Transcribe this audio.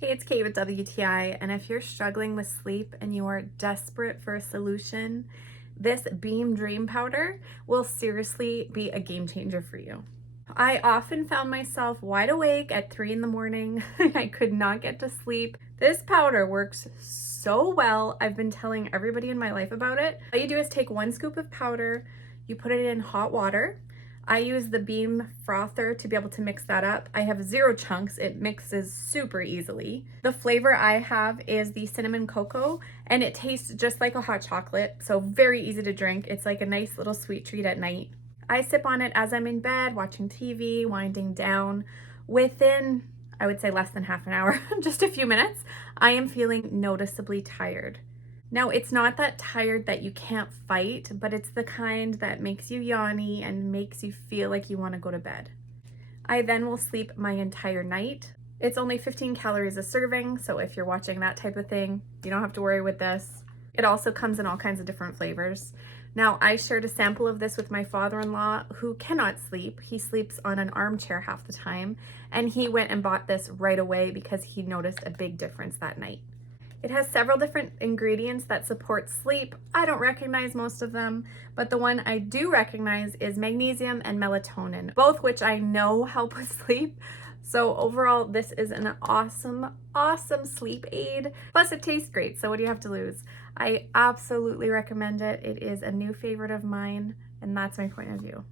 Hey, it's Kate with WTI, and if you're struggling with sleep and you are desperate for a solution, this Beam Dream Powder will seriously be a game changer for you. I often found myself wide awake at 3 in the morning. I could not get to sleep. This powder works so well. I've been telling everybody in my life about it. All you do is take 1 scoop of powder, you put it in hot water. I use the Beam frother to be able to mix that up. I have 0 chunks. It mixes super easily. The flavor I have is the cinnamon cocoa, and it tastes just like a hot chocolate, so very easy to drink. It's like a nice little sweet treat at night. I sip on it as I'm in bed, watching TV, winding down. Within, I would say, less than half an hour, just a few minutes, I am feeling noticeably tired. Now, it's not that tired that you can't fight, but it's the kind that makes you yawny and makes you feel like you want to go to bed. I then will sleep my entire night. It's only 15 calories a serving, so if you're watching that type of thing, you don't have to worry with this. It also comes in all kinds of different flavors. Now, I shared a sample of this with my father-in-law who cannot sleep. He sleeps on an armchair half the time, and he went and bought this right away because he noticed a big difference that night. It has several different ingredients that support sleep. I don't recognize most of them, but the one I do recognize is magnesium and melatonin, both which I know help with sleep. So overall, this is an awesome, awesome sleep aid. Plus it tastes great, so what do you have to lose? I absolutely recommend it. It is a new favorite of mine, and that's my point of view.